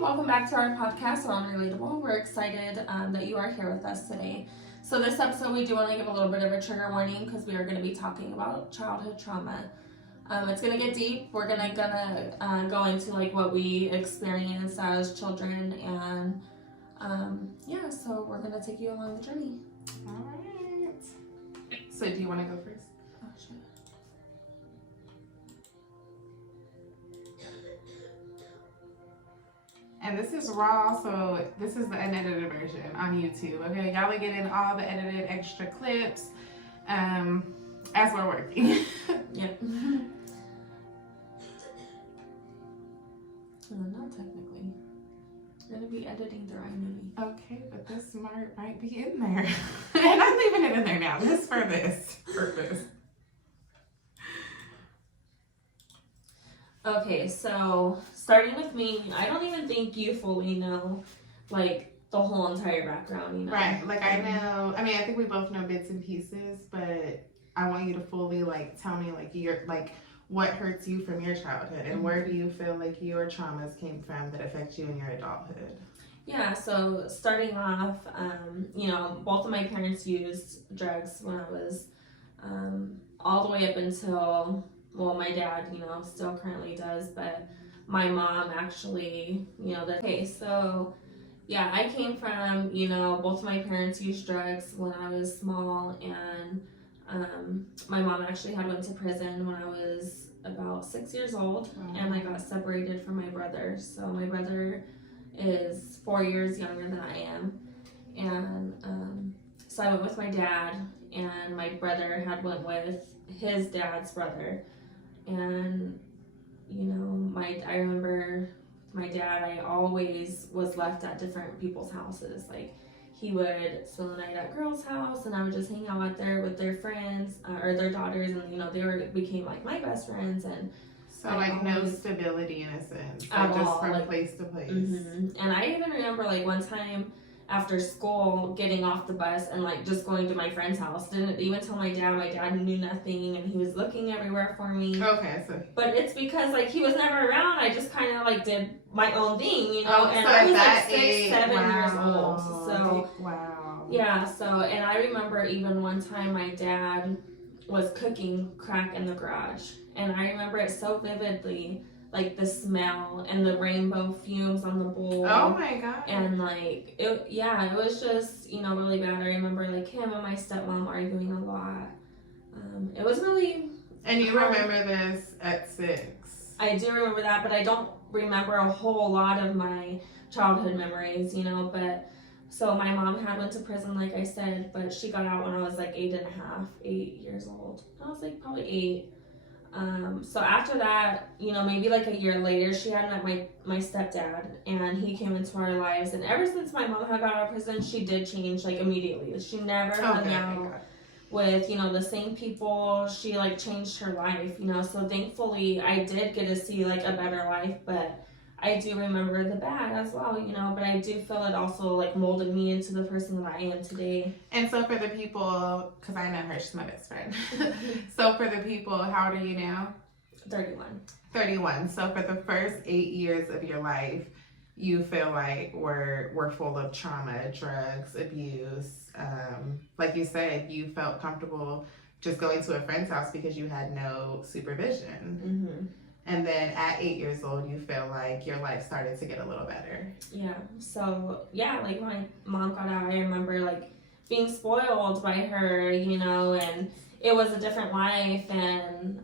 welcome back to our podcast, So Unrelatable. We're excited that you are here with us today. So this episode, we do want to give a little bit of a trigger warning because we are going to be talking about childhood trauma. It's going to get deep. We're going to go into like what we experienced as children, and so we're going to take you along the journey. All right. So do you want to go first? Oh, shit. And this is raw, so this is the unedited version on YouTube. Okay, y'all are getting all the edited extra clips as we're working. Yep. Not technically. We're going to be editing through iMovie. Okay, but this might be in there. And I'm leaving it in there now, just for this purpose. Okay, so starting with me, I don't even think you fully know, like, the whole entire background, you know? Right, like I know, I think we both know bits and pieces, but I want you to fully, like, tell me, like, what hurts you from your childhood, and where do you feel like your traumas came from that affect you in your adulthood? Yeah, so starting off, both of my parents used drugs when I was all the way up until... Well, my dad, still currently does, but my mom actually, so, yeah, I came from, both of my parents used drugs when I was small, and my mom actually went to prison when I was about 6 years old, and I got separated from my brother. So my brother is 4 years younger than I am, and so I went with my dad, and my brother went with his dad's brother. And, I remember my dad, I always was left at different people's houses. Like, he would spend the night at girls' house, and I would just hang out out there with their friends, or their daughters, and, they became, like, my best friends. And so, no stability in a sense, like, just all, from place to place. Mm-hmm. And I even remember, like, one time after school, getting off the bus and like just going to my friend's house. Didn't even tell my dad. My dad knew nothing, and he was looking everywhere for me. Okay, so. But it's because like he was never around. I just kind of like did my own thing, Oh, and so I was like 6, 7 years old. So wow. Yeah. So, and I remember even one time my dad was cooking crack in the garage, and I remember it so vividly. Like the smell and the rainbow fumes on the bowl. Oh my god. And like it was just really bad. I remember like him and my stepmom arguing a lot. It was really. And you remember this at 6? I do remember that, but I don't remember a whole lot of my childhood memories, But so my mom went to prison, like I said, but she got out when I was like 8 years old. I was like probably 8. So after that, maybe like a year later, she had met my stepdad, and he came into our lives. And ever since my mom got out of prison, she did change like immediately. She never hung out with, the same people. She like changed her life, So thankfully I did get to see like a better life, but I do remember the bad as well, but I do feel it also like molded me into the person that I am today. And so for the people, because I know her, she's my best friend. So for the people, how old are you now? 31. 31. So for the first 8 years of your life, you feel like we're full of trauma, drugs, abuse. Like you said, you felt comfortable just going to a friend's house because you had no supervision. Mm-hmm. And then at 8 years old, you feel like your life started to get a little better. Yeah. So, yeah, like my mom got out, I remember like being spoiled by her, and it was a different life, and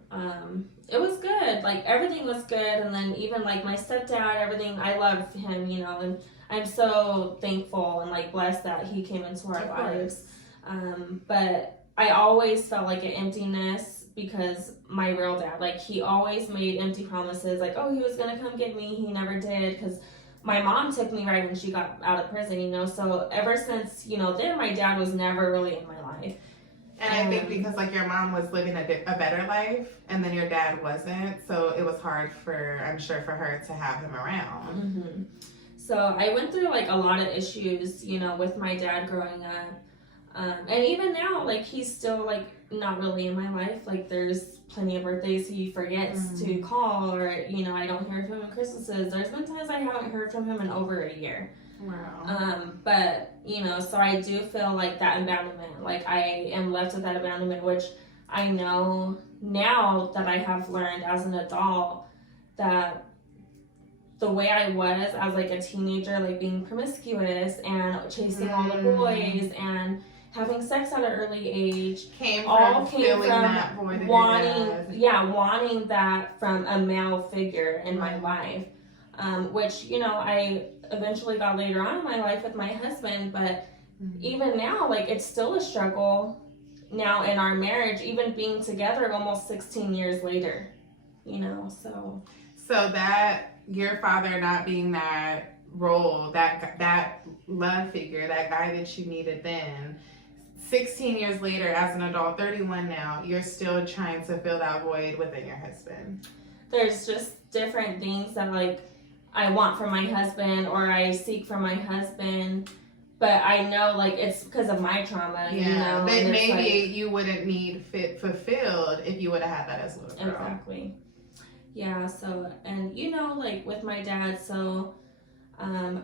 it was good. Like everything was good. And then even like my stepdad, everything, I loved him, and I'm so thankful and like blessed that he came into our lives. But I always felt like an emptiness because my real dad, like he always made empty promises, like, oh, he was gonna come get me. He never did, because my mom took me right when she got out of prison, So ever since, then my dad was never really in my life. And I think because like your mom was living a better life, and then your dad wasn't, so it was hard I'm sure for her to have him around. Mm-hmm. So I went through like a lot of issues, with my dad growing up. And even now, like, he's still, like, not really in my life. Like, there's plenty of birthdays he forgets to call, or, you know, I don't hear from him at Christmases. There's been times I haven't heard from him in over a year. Wow. But, you know, so I do feel like that abandonment. Like, I am left with that abandonment, which I know now that I have learned as an adult that the way I was as, like, a teenager, like, being promiscuous and chasing all the boys and having sex at an early age came from that void wanting that from a male figure in my life, which, you know, I eventually got later on in my life with my husband, but even now, like, it's still a struggle now in our marriage, even being together almost 16 years later, you know. So that your father not being that role, that love figure, that guy that you needed then, 16 years later as an adult, 31 now, you're still trying to fill that void within your husband. There's just different things that, like, I want from my husband or I seek from my husband, but I know, like, it's because of my trauma, you know. That maybe, like, you wouldn't need fulfilled if you would have had that as a little girl. Exactly. Yeah, so, and, you know, like, with my dad, so,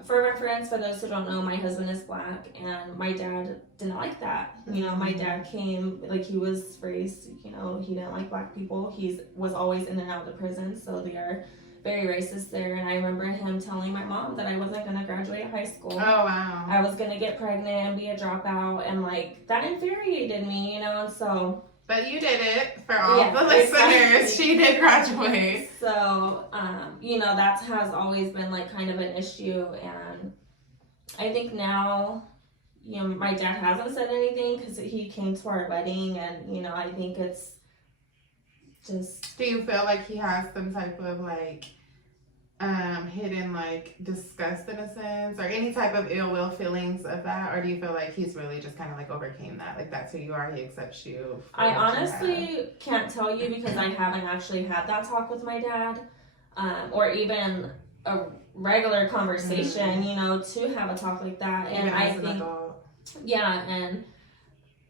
for reference, for those who don't know, my husband is Black, and my dad didn't like that. You know, my dad came, like, he was raised, you know, he didn't like Black people. He was always in and out of the prison, so they are very racist there. And I remember him telling my mom that I wasn't going to graduate high school. Oh, wow. I was going to get pregnant and be a dropout, and, like, that infuriated me, you know, and so... But you did it, for all the listeners. Exactly. She did graduate. So, you know, that has always been, like, kind of an issue. And I think now, you know, my dad hasn't said anything because he came to our wedding. And, you know, I think it's just... Do you feel like he has some type of, like, hidden, like, disgust in a sense, or any type of ill will feelings of that, or do you feel like he's really just kind of, like, overcame that, like, that's who you are, he accepts you? I honestly can't tell you because I haven't actually had that talk with my dad, or even a regular conversation, you know, to have a talk like that. And I think, and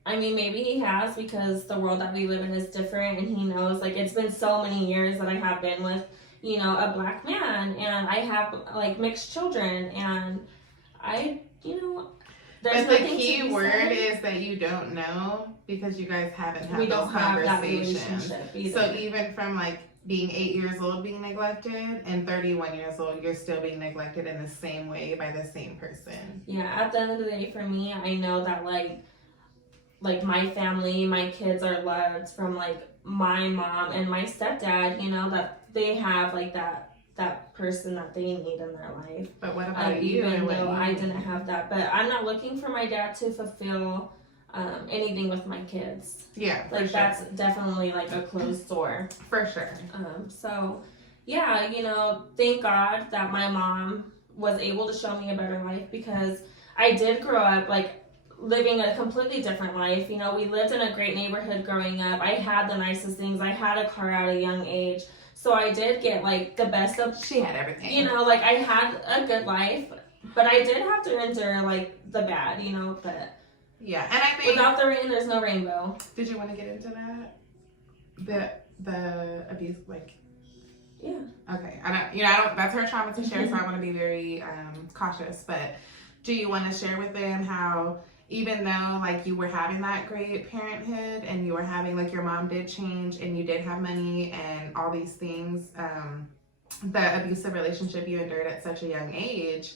I mean, maybe he has, because the world that we live in is different, and he knows, like, it's been so many years that I have been with, you know, a Black man, and I have, like, mixed children, and I, you know, there's but the key word is that you don't know, because you guys haven't had those conversations. So even from, like, being 8 years old being neglected, and 31 years old, you're still being neglected in the same way by the same person. Yeah, at the end of the day, for me, I know that, like my family, my kids are loved from, like, my mom and my stepdad, you know, that they have, like, that person that they need in their life. But what about you? Even though I didn't have that. But I'm not looking for my dad to fulfill anything with my kids. Yeah, like, sure. That's definitely, like, a closed door. For sure. So, yeah, you know, thank God that my mom was able to show me a better life, because I did grow up, like, living a completely different life. You know, we lived in a great neighborhood growing up. I had the nicest things. I had a car at a young age. So I did get, like, the best of... She had everything. You know, like, I had a good life. But I did have to endure, like, the bad, you know, but... Yeah, and I think... Without the rain, there's no rainbow. Did you want to get into that? The abuse, like... Yeah. Okay. I don't... That's her trauma to share, so I want to be very cautious. But do you want to share with them how... Even though, like, you were having that great parenthood and you were having, like, your mom did change and you did have money and all these things, the abusive relationship you endured at such a young age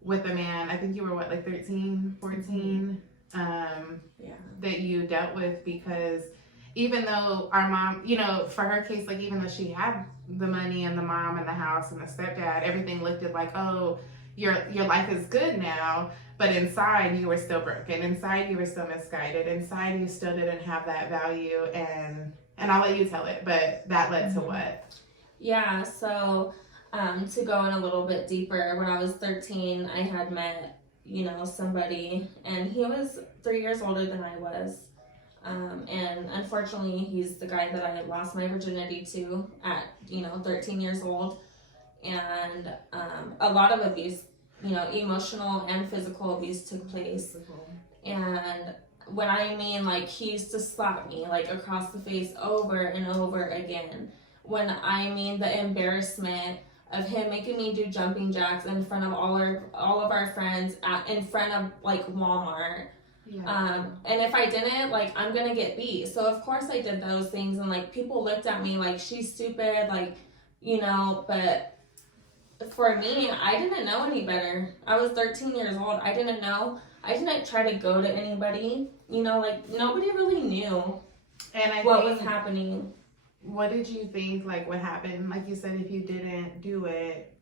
with a man, I think you were, what, like 13, 14, that you dealt with, because even though our mom, you know, for her case, like, even though she had the money and the mom and the house and the stepdad, everything looked at like, oh, your life is good now. But inside, you were still broken. Inside, you were still misguided. Inside, you still didn't have that value. And I'll let you tell it, but that led to what? Yeah, so to go in a little bit deeper, when I was 13, I had met, you know, somebody, and he was 3 years older than I was. And unfortunately, he's the guy that I lost my virginity to at, you know, 13 years old. And a lot of abuse, you know, emotional and physical abuse took place. And when I mean, like, he used to slap me, like, across the face over and over again. When I mean the embarrassment of him making me do jumping jacks in front of all of our friends in front of, like, Walmart. Yeah. And if I didn't, like, I'm gonna get beat. So of course I did those things, and like people looked at me like she's stupid, like, you know. But for me, I didn't know any better. I was 13 years old. I didn't know. I didn't try to go to anybody. You know, like, nobody really knew And what was happening. What did you think, like, what happened? Like you said, if you didn't do it,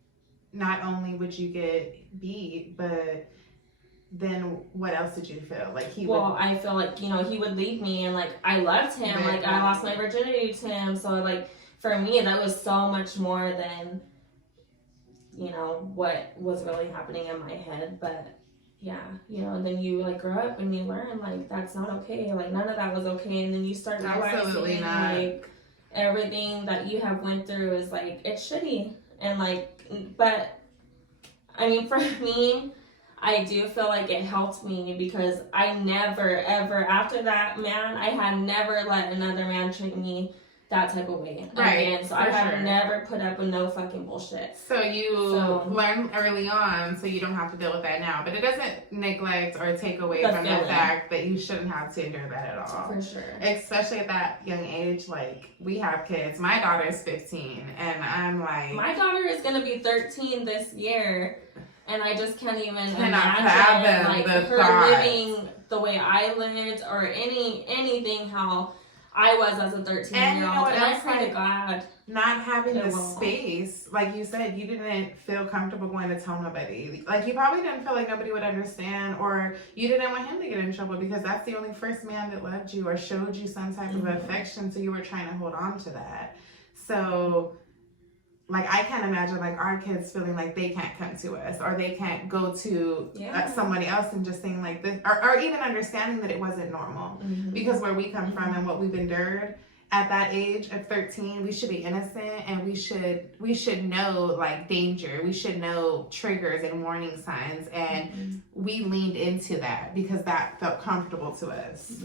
not only would you get beat, but then what else did you feel? Like, I feel like, you know, he would leave me, and like, I loved him. Like, I lost my virginity to him. So like, for me, that was so much more than, you know, what was really happening in my head. But yeah, you know, and then you, like, grow up and you learn, like, that's not okay. Like, none of that was okay. And then you start realizing, like, everything that you have went through is, like, it's shitty. And like, but I mean, for me, I do feel like it helped me, because I never, ever, after that man, I had never let another man treat me that type of way again. So I have never put up with no fucking bullshit. So you learn early on, so you don't have to deal with that now. But it doesn't neglect or take away from the fact that you shouldn't have to endure that at all. For sure. Especially at that young age. Like, we have kids. My daughter's 15, and I'm like... My daughter is going to be 13 this year, and I just can't even imagine, like, her living the way I lived, or anything how I was as a 13-year-old. And I'm kind of glad. Not having the space, like you said, you didn't feel comfortable going to tell nobody. Like, you probably didn't feel like nobody would understand, or you didn't want him to get in trouble, because that's the only first man that loved you or showed you some type of affection, so you were trying to hold on to that. So, like, I can't imagine, like, our kids feeling like they can't come to us, or they can't go to somebody else and just saying, like, this, or even understanding that it wasn't normal. Because where we come from and what we've endured at that age of 13, we should be innocent, and we should know, like, danger. We should know triggers and warning signs, and we leaned into that because that felt comfortable to us.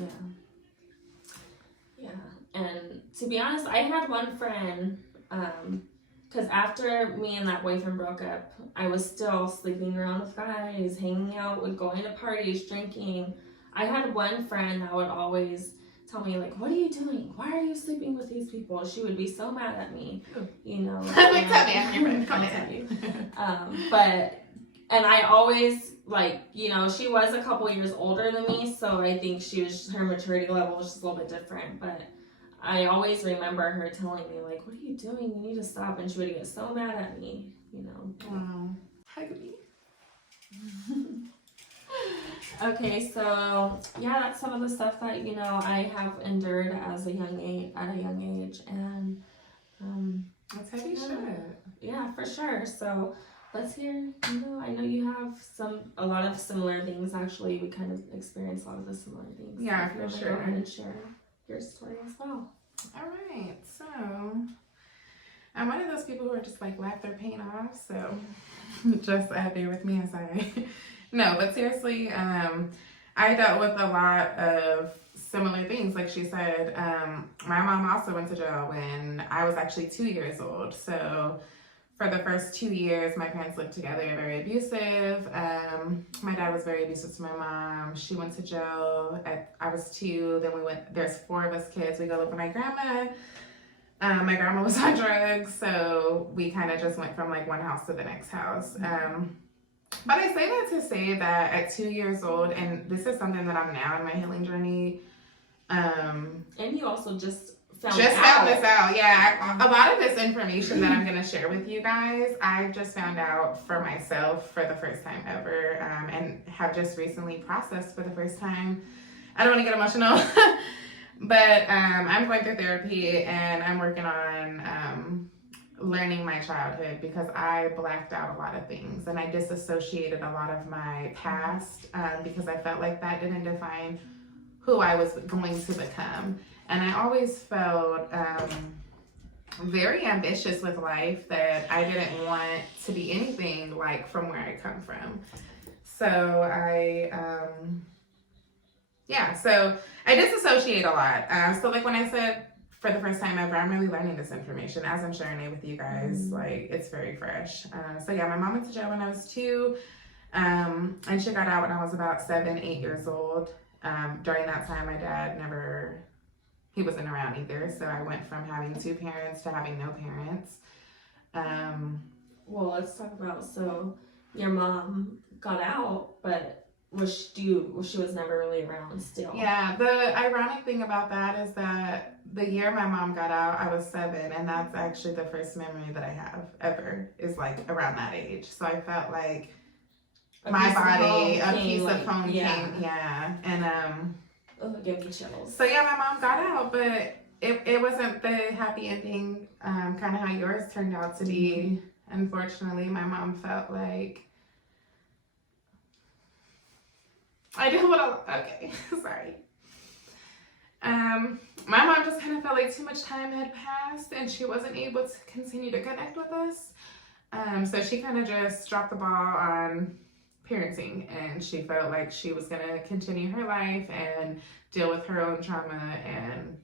Yeah. And to be honest, I had one friend, because after me and that boyfriend broke up, I was still sleeping around with guys, hanging out, with going to parties, drinking. I had one friend that would always tell me, like, what are you doing? Why are you sleeping with these people? She would be so mad at me, you know. Tell me, I'm your friend. Come on. And I always, like, you know, she was a couple years older than me, so I think her maturity level was just a little bit different, but I always remember her telling me, like, what are you doing? You need to stop. And she would get so mad at me, you know. Wow. Hug me. Okay, so, yeah, that's some of the stuff that, you know, I have endured at a young age. And, that's heavy shit. Yeah, for sure. So, let's hear, you know, I know you have a lot of similar things, actually. We kind of experienced a lot of the similar things. Yeah, so for sure. Go ahead and share your story as well. All right, so I'm one of those people who are just like laugh their pain off, so just bear with me as no, but seriously, I dealt with a lot of similar things. Like she said, my mom also went to jail when I was actually 2 years old. So for the first 2 years, my parents lived together, very abusive. My dad was very abusive to my mom. She went to jail I was 2. Then there's 4 of us kids. We go live with my grandma. My grandma was on drugs, so we kind of just went from like one house to the next house. But I say that to say that at 2 years old, and this is something that I'm now in my healing journey. And you also just found this out. Yeah, a lot of this information that I'm going to share with you guys, I just found out for myself for the first time ever, and have just recently processed for the first time. I don't want to get emotional, but I'm going through therapy, and I'm working on learning my childhood, because I blacked out a lot of things, and I disassociated a lot of my past, because I felt like that didn't define who I was going to become. And I always felt very ambitious with life, that I didn't want to be anything like from where I come from. So yeah, so I disassociate a lot. So like when I said for the first time ever, I'm really learning this information as I'm sharing it with you guys. Like it's very fresh. So yeah, my mom went to jail when I was 2, and she got out when I was about 7, 8 years old. During that time, my dad he wasn't around either. So I went from having 2 parents to having no parents. Well, let's talk about, so your mom got out, but she was never really around still. Yeah, the ironic thing about that is that the year my mom got out, I was 7, and that's actually the first memory that I have ever is like around that age. So I felt like a piece of home came, yeah, and give me chills. So yeah, my mom got out, but it wasn't the happy ending, kind of how yours turned out to be. Unfortunately, my mom felt like okay, sorry. My mom just kind of felt like too much time had passed and she wasn't able to continue to connect with us. So she kind of just dropped the ball on parenting, and she felt like she was going to continue her life and deal with her own trauma, and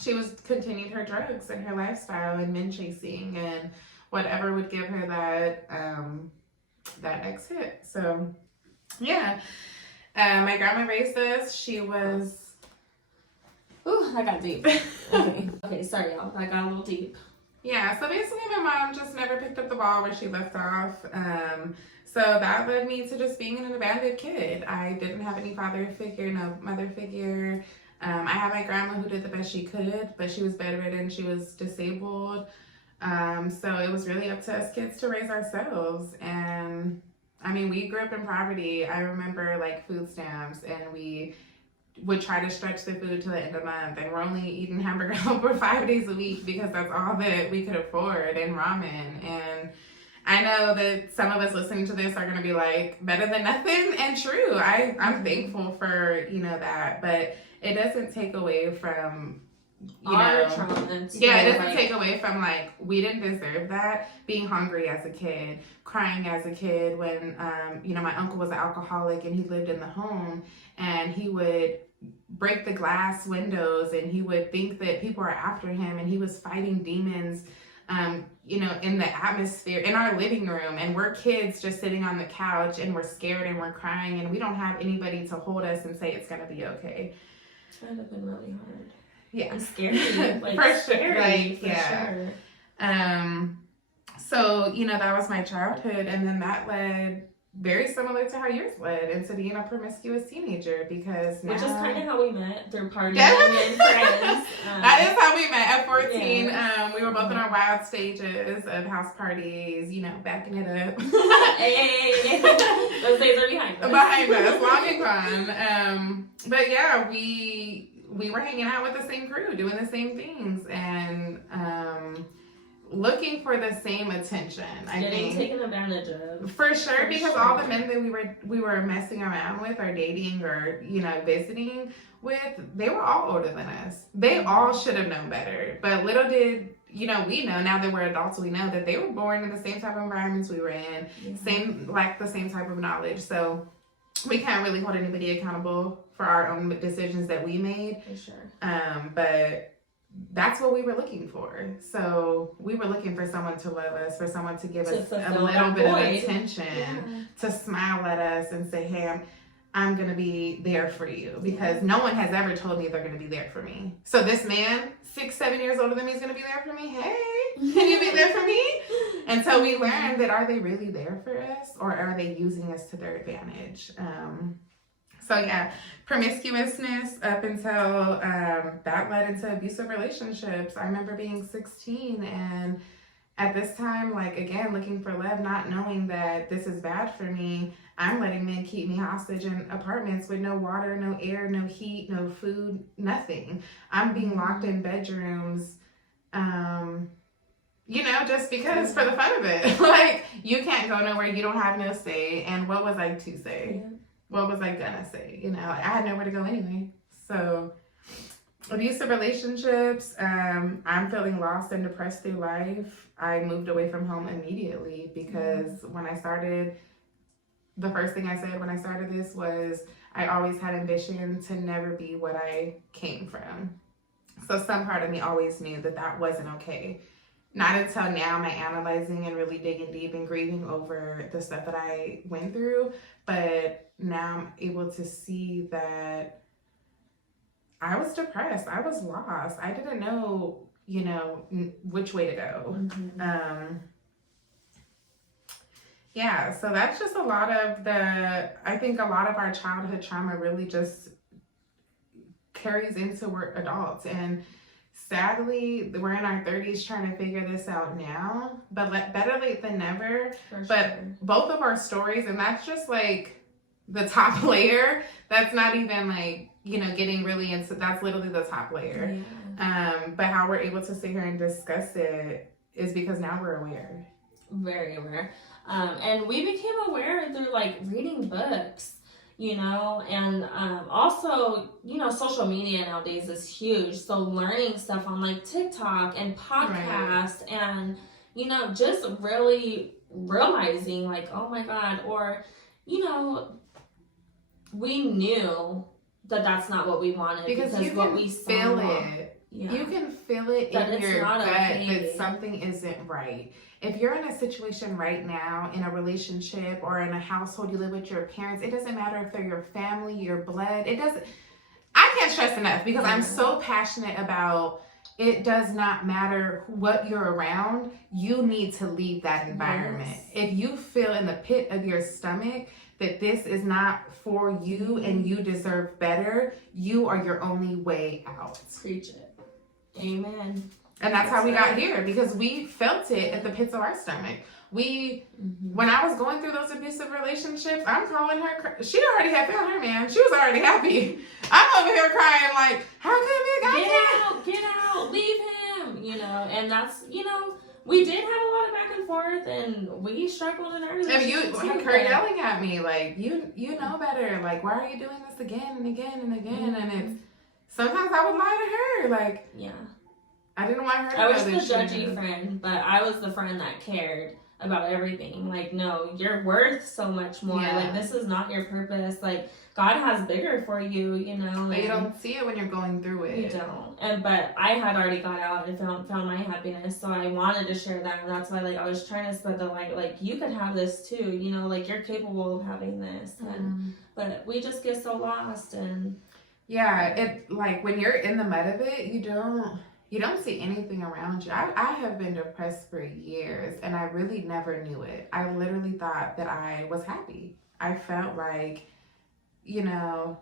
she was continued her drugs and her lifestyle and men chasing and whatever would give her that next hit. So yeah. My grandma raised us. She was... Ooh, I got deep. Okay, sorry y'all. I got a little deep. Yeah, so basically my mom just never picked up the ball where she left off. So that led me to just being an abandoned kid. I didn't have any father figure, no mother figure. I had my grandma who did the best she could, but she was bedridden, she was disabled. So it was really up to us kids to raise ourselves. And I mean, we grew up in poverty. I remember like food stamps, and we would try to stretch the food to the end of the month, and we're only eating hamburger for 5 days a week because that's all that we could afford, and ramen. And I know that some of us listening to this are going to be like, better than nothing, and true. I'm thankful for, that, but it doesn't take away from trauma. Yeah, it doesn't take away from like, we didn't deserve that. Being hungry as a kid, crying as a kid when, my uncle was an alcoholic and he lived in the home, and he would break the glass windows and he would think that people are after him, and he was fighting demons, in the atmosphere in our living room, and we're kids just sitting on the couch and we're scared and we're crying and we don't have anybody to hold us and say it's going to be okay. That would have been really hard. Yeah. And scary. Like, for sure. Scary, for sure. So, that was my childhood, and then that led very similar to how yours led into being a promiscuous teenager, because now... Which is kind of how we met, through partying and friends. That is how we met at 14. Yeah. We were both in our wild stages of house parties, backing it up. Hey. Those days are behind us. Long and gone. But yeah, we were hanging out with the same crew, doing the same things, and looking for the same attention. Getting taken advantage of. For sure, because all the men that we were messing around with or dating or, visiting with, they were all older than us. They all should have known better. But little did, we know now that we're adults, we know that they were born in the same type of environments we were in, the same type of knowledge. So we can't really hold anybody accountable for our own decisions that we made. For sure. But that's what we were looking for. So we were looking for someone to love us, for someone to give us a little bit of attention, to smile at us and say, hey, I'm going to be there for you, because no one has ever told me they're going to be there for me. So this man, 6, 7 years older than me, is going to be there for me. Hey, can you be there for me? And so we learned that, are they really there for us, or are they using us to their advantage? So yeah, promiscuousness up until that led into abusive relationships. I remember being 16, and at this time, again, looking for love, not knowing that this is bad for me. I'm letting men keep me hostage in apartments with no water, no air, no heat, no food, nothing. I'm being locked in bedrooms, just because, for the fun of it. You can't go nowhere, you don't have no say, and what was I to say? Yeah. What was I gonna say? I had nowhere to go anyway. So abusive relationships, I'm feeling lost and depressed through life. I moved away from home immediately, because when I started the first thing I said when I started this was I always had ambition to never be what I came from. So some part of me always knew that that wasn't okay. Not until now am I analyzing and really digging deep and grieving over the stuff that I went through. But now I'm able to see that I was depressed. I was lost. I didn't know, which way to go. Mm-hmm. Yeah, so that's just a lot of I think a lot of our childhood trauma really just carries into we're adults. And sadly, we're in our 30s trying to figure this out now, but better late than never. But both of our stories, and that's just like the top layer. That's not even like, getting really into, that's literally the top layer. Yeah. But how we're able to sit here and discuss it is because now we're aware. Very aware. And we became aware through like reading books, and also, social media nowadays is huge. So learning stuff on like TikTok and podcasts, right. And, just really realizing like, oh my God, or, we knew that that's not what we wanted because what we saw. Feel it. Yeah. You can feel it that in your gut that something isn't right. If you're in a situation right now, in a relationship or in a household, you live with your parents, it doesn't matter if they're your family, your blood. I can't stress enough because I'm so passionate about it does not matter what you're around. You need to leave that environment. Yes. If you feel in the pit of your stomach that this is not for you and you deserve better, you are your only way out. Preach it. Amen. And that's how we got here, because we felt it at the pits of our stomach. When I was going through those abusive relationships, I'm calling her, she already had found her man. She was already happy. I'm over here crying like, how come it get out, leave him, and that's, we did have a lot of back and forth, and we struggled in our relationship. If her yelling at me, like, you know better, like, why are you doing this again and again and again? And it's, sometimes I would lie to her, like, yeah. I didn't want her to I was the judgy friend, but I was the friend that cared about everything. Like, no, you're worth so much more. Yeah. Like, this is not your purpose. Like, God has bigger for you, But you don't see it when you're going through it. You don't. But I had already got out and found my happiness, so I wanted to share that, and that's why, like, I was trying to spread the light. Like, you could have this too, like, you're capable of having this. And but we just get so lost and. Yeah, it, like, when you're in the mud of it, you don't see anything around you. I have been depressed for years, and I really never knew it. I literally thought that I was happy. I felt like,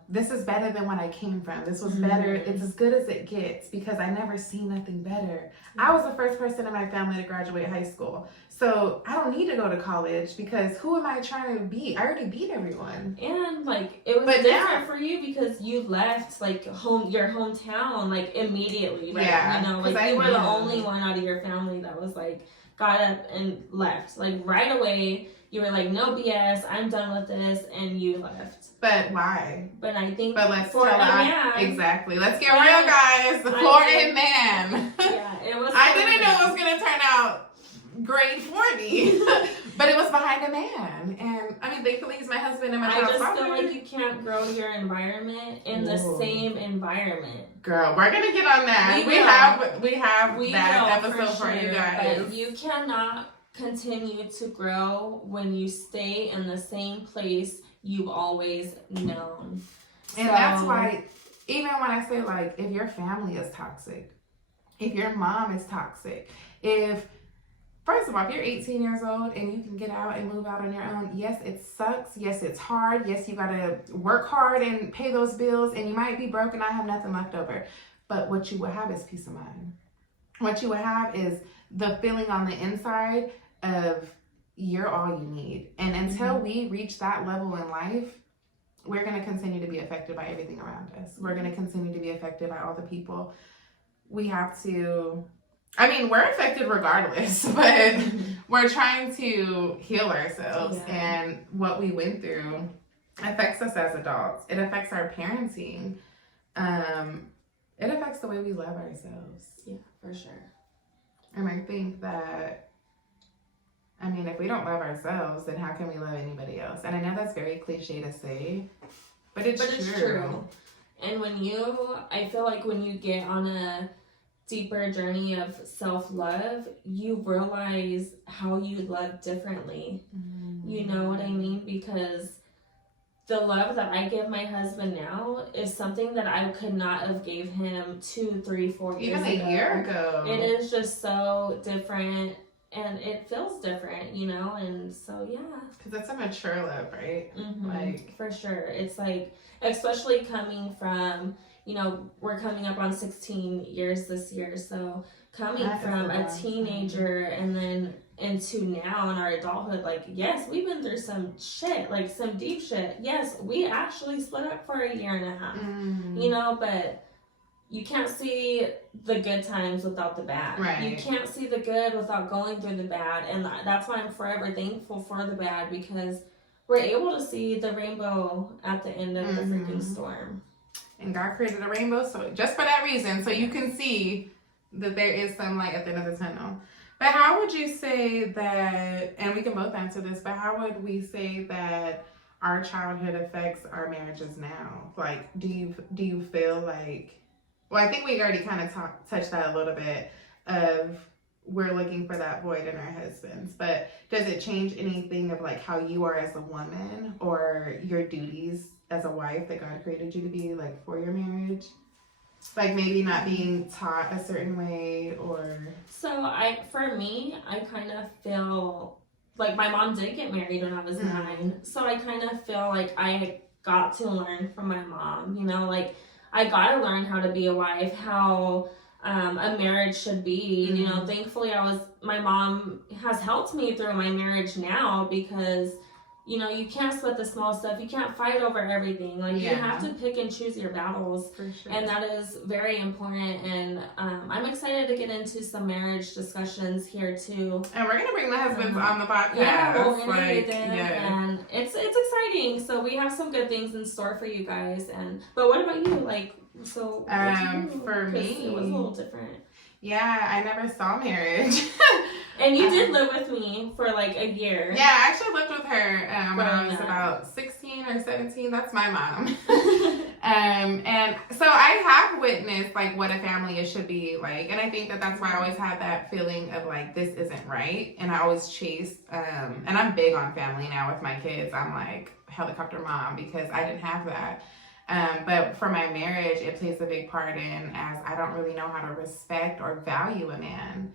this is better than what I came from. This was better. It's as good as it gets because I never seen nothing better. I was the first person in my family to graduate high school. So I don't need to go to college because who am I trying to beat? I already beat everyone. And like, it was different for you because you left like your hometown like immediately, right? Yeah. Like you were the only one out of your family that was like got up and left. Like right away, you were like, no BS, I'm done with this, and you left. But why? But I think let's for a man, exactly. Let's get real, guys. The Florida man. Yeah, it was. I didn't know it was gonna turn out great for me, but it was behind a man, and I mean, thankfully, he's my husband and my house. I just feel like you can't grow your environment in the same environment. Girl, we're gonna get on that. We have that episode for you guys. But you cannot continue to grow when you stay in the same place you've always known. And that's why, even when I say, like, if your family is toxic, if your mom is toxic, first of all, if you're 18 years old and you can get out and move out on your own, yes, it sucks. Yes, it's hard. Yes, you gotta work hard and pay those bills, and you might be broke and not have nothing left over. But what you will have is peace of mind. What you will have is the feeling on the inside of you're all you need. And until we reach that level in life, we're going to continue to be affected by everything around us. We're going to continue to be affected by all the people. We have to, we're affected regardless, but we're trying to heal ourselves. Yeah. And what we went through affects us as adults. It affects our parenting. It affects the way we love ourselves. Yeah, for sure. And I think that, if we don't love ourselves, then how can we love anybody else? else. And I know that's very cliche to say, but it's true. And I feel like when you get on a deeper journey of self-love, you realize how you love differently. You know what I mean? Because the love that I give my husband now is something that I could not have gave him 2, 3, 4 years ago. Even a year ago. It is just so different, and it feels different, you know? And so, yeah. Because it's a mature love, right? Like, for sure. It's like, especially coming from, you know, we're coming up on 16 years this year, so coming from a teenager and then into now in our adulthood, like, yes, we've been through some shit, like some deep shit. Yes, we actually split up for a year and a half, you know, but you can't see the good times without the bad. Right. You can't see the good without going through the bad, and that's why I'm forever thankful for the bad, because we're able to see the rainbow at the end of the freaking storm. And God created a rainbow, so just for that reason, so you can see that there is some light at the end of the tunnel. But how would you say that, and we can both answer this, but how would we say that our childhood affects our marriages now? Like, do you feel like, well, I think we already kind of touched that a little bit of we're looking for that void in our husbands, but does it change anything of like how you are as a woman or your duties as a wife that God created you to be, like, for your marriage? Like, maybe not being taught a certain way, or... So, for me, I kind of feel like my mom did get married when I was 9. So, I kind of feel like I got to learn from my mom, you know? Like, I got to learn how to be a wife, how a marriage should be. You know, thankfully, my mom has helped me through my marriage now, because... You know, you can't sweat the small stuff. You can't fight over everything. Like, you have to pick and choose your battles. For sure. And that is very important. And I'm excited to get into some marriage discussions here, too. And we're going to bring the husbands on the podcast. Yeah, we'll interview them. And it's exciting. So we have some good things in store for you guys. But what about you? Like, so for me, it was a little different. Yeah, I never saw marriage. And you did live with me for like a year. Yeah, I actually lived with her when I was about 16 or 17. That's my mom. And so I have witnessed like what a family should be like. And I think that that's why I always had that feeling of like, this isn't right. And I always chased, and I'm big on family now with my kids. I'm like helicopter mom because I didn't have that. But for my marriage, it plays a big part in, as I don't really know how to respect or value a man,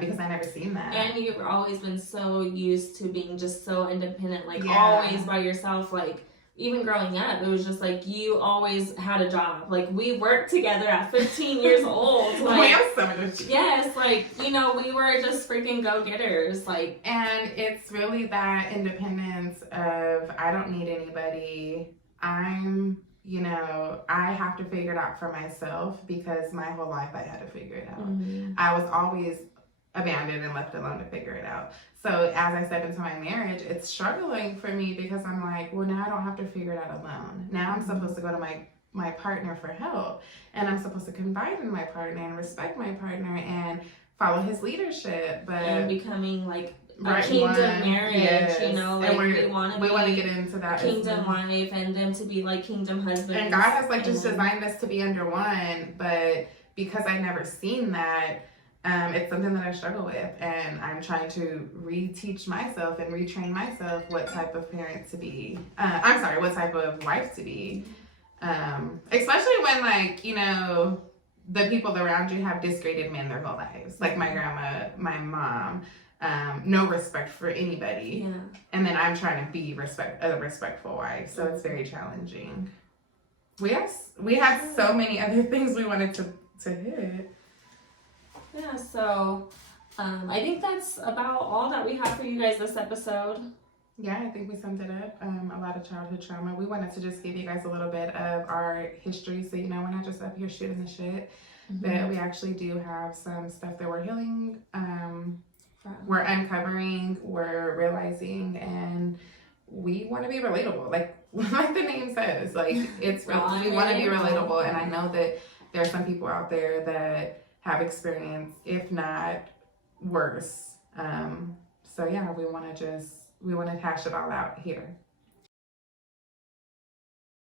because I never seen that. And you've always been so used to being just so independent, like always by yourself. Like, even growing up, it was just like you always had a job. Like, we worked together at 15 years old. Like, yes, like, you know, we were just freaking go-getters. Like, and it's really that independence of, I don't need anybody. You know, I have to figure it out for myself, because my whole life I had to figure it out. I was always abandoned and left alone to figure it out. So as I step into my marriage, it's struggling for me, because I'm like, well, now I don't have to figure it out alone. Now I'm supposed to go to my partner for help, and I'm supposed to confide in my partner and respect my partner and follow his leadership. But becoming like a kingdom marriage, you know, like we want to get into that kingdom wife, and them to be like kingdom husband. And God has like just designed us to be under one, but because I never seen that, it's something that I struggle with, and I'm trying to reteach myself and retrain myself what type of parent to be. What type of wife to be. Especially when, like, you know, the people around you have disgraded men their whole lives. Like my grandma, my mom. No respect for anybody. And then I'm trying to be a respectful wife. So it's very challenging. We had so many other things we wanted to hit. Yeah, so I think that's about all that we have for you guys this episode. Yeah, I think we summed it up. A lot of childhood trauma. We wanted to just give you guys a little bit of our history, so you know we're not just up here shooting the shit. But we actually do have some stuff that we're healing. We're uncovering, we're realizing, and we want to be relatable. Like the name says, like we want to be relatable. And I know that there are some people out there that have experienced, if not worse. So yeah, we want to just we want to hash it all out here.